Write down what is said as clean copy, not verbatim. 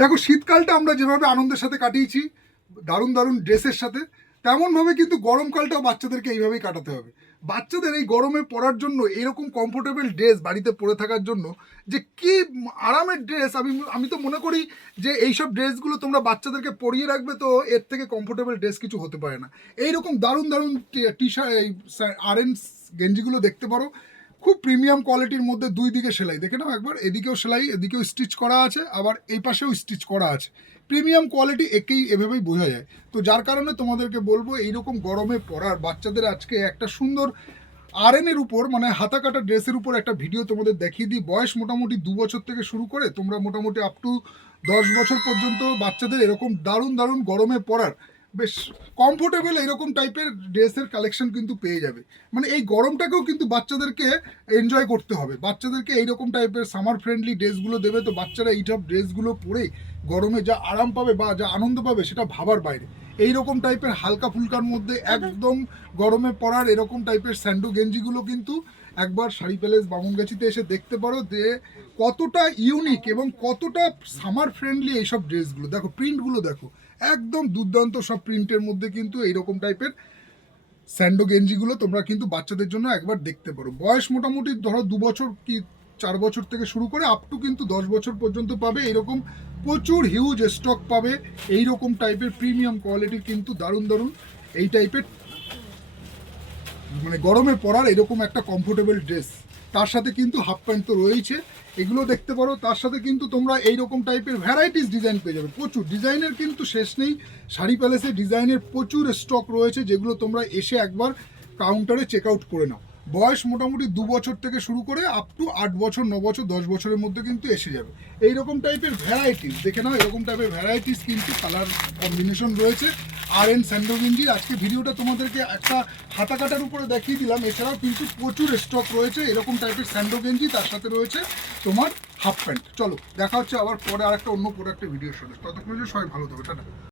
দেখো শীতকালটা আমরা যেভাবে আনন্দের সাথে কাটিয়েছি দারুণ দারুণ ড্রেসের সাথে, তেমনভাবে কিন্তু গরমকালটাও বাচ্চাদেরকে এইভাবেই কাটাতে হবে। বাচ্চাদের এই গরমে পরার জন্য এরকম কমফোর্টেবল ড্রেস বাড়িতে পরে থাকার জন্য যে কি আরামের ড্রেস, আমি আমি তো মনে করি যে এইসব ড্রেসগুলো তোমরা বাচ্চাদেরকে পরিয়ে রাখবে, তো এর থেকে কমফোর্টেবল ড্রেস কিছু হতে পারে না। এইরকম দারুণ দারুণ টি শার্ট, এই আরএনস গেঞ্জিগুলো দেখতে পারো, খুব প্রিমিয়াম কোয়ালিটির মধ্যে, দুই দিকে সেলাই দেখে নাও একবার, এদিকেও সেলাই এদিকেও স্টিচ করা আছে, আবার এই পাশেও স্টিচ করা আছে। প্রিমিয়াম কোয়ালিটি একেই এভাবেই বোঝা যায়। তো যার কারণে তোমাদেরকে বলবো এইরকম গরমে পরার বাচ্চাদের আজকে একটা সুন্দর আরএনের উপর, মানে হাতা কাটা ড্রেসের উপর একটা ভিডিও তোমাদের দেখিয়ে দিই। বয়স মোটামুটি 2 বছর থেকে শুরু করে তোমরা মোটামুটি আপ টু 10 বছর পর্যন্ত বাচ্চাদের এরকম দারুণ দারুণ গরমে পরার বেশ কমফোর্টেবল এরকম টাইপের ড্রেসের কালেকশন কিন্তু পেয়ে যাবে। মানে এই গরমটাকেও কিন্তু বাচ্চাদেরকে এনজয় করতে হবে, বাচ্চাদেরকে এইরকম টাইপের সামার ফ্রেন্ডলি ড্রেসগুলো দেবে, তো বাচ্চারা এইসব ড্রেসগুলো পরে গরমে যা আরাম পাবে বা যা আনন্দ পাবে সেটা ভাবার বাইরে। এইরকম টাইপের হালকা ফুলকার মধ্যে একদম গরমে পরার এরকম টাইপের স্যান্ডো গেঞ্জিগুলো কিন্তু একবার শাড়ি প্যালেস বামুনগাছিতে এসে দেখতে পারো যে কতটা ইউনিক এবং কতটা সামার ফ্রেন্ডলি এইসব ড্রেসগুলো। দেখো প্রিন্টগুলো দেখো, একদম দুর্দান্ত সব প্রিন্টের মধ্যে কিন্তু এইরকম টাইপের স্যান্ডো গেঞ্জিগুলো তোমরা কিন্তু বাচ্চাদের জন্য একবার দেখতে পারো। বয়স মোটামুটি ধরো 2 বছর কি 4 বছর থেকে শুরু করে আপ টু কিন্তু 10 বছর পর্যন্ত পাবে। এরকম প্রচুর হিউজ স্টক পাবে এইরকম টাইপের প্রিমিয়াম কোয়ালিটির কিন্তু দারুণ দারুণ এই টাইপের মানে গরমে পরার এরকম একটা কমফোর্টেবল ড্রেস। তার সাথে কিন্তু হাফ প্যান্ট তো রয়েছে, এগুলো দেখতে পারো। তার সাথে কিন্তু তোমরা এইরকম টাইপের ভ্যারাইটিস ডিজাইন পেয়ে যাবে, প্রচুর ডিজাইনের কিন্তু শেষ নেই। শাড়ি প্যালেসে ডিজাইনের প্রচুর স্টক রয়েছে, যেগুলো তোমরা এসে একবার কাউন্টারে চেক আউট করে নাও। বয়স মোটামুটি 2 বছর থেকে শুরু করে আপ টু 8 বছর 9 বছর 10 বছরের মধ্যে কিন্তু এসে যাবে। এইরকম টাইপের ভ্যারাইটিস দেখে নাও, এরকম টাইপের ভ্যারাইটিস কিন্তু কালার কম্বিনেশন রয়েছে। আরএন স্যান্ডো গেঞ্জির আজকে ভিডিওটা তোমাদেরকে একটা হাতা কাটার উপরে দেখিয়ে দিলাম, এছাড়াও কিন্তু প্রচুর স্টক রয়েছে এরকম টাইপের স্যান্ডো গেঞ্জি, তার সাথে রয়েছে তোমার হাফ প্যান্ট। চলো দেখা হচ্ছে আবার পরে আরেকটা অন্য প্রোডাক্টের ভিডিওর সাথে, ততক্ষণ সবাই ভালো থাকবে, টাটা।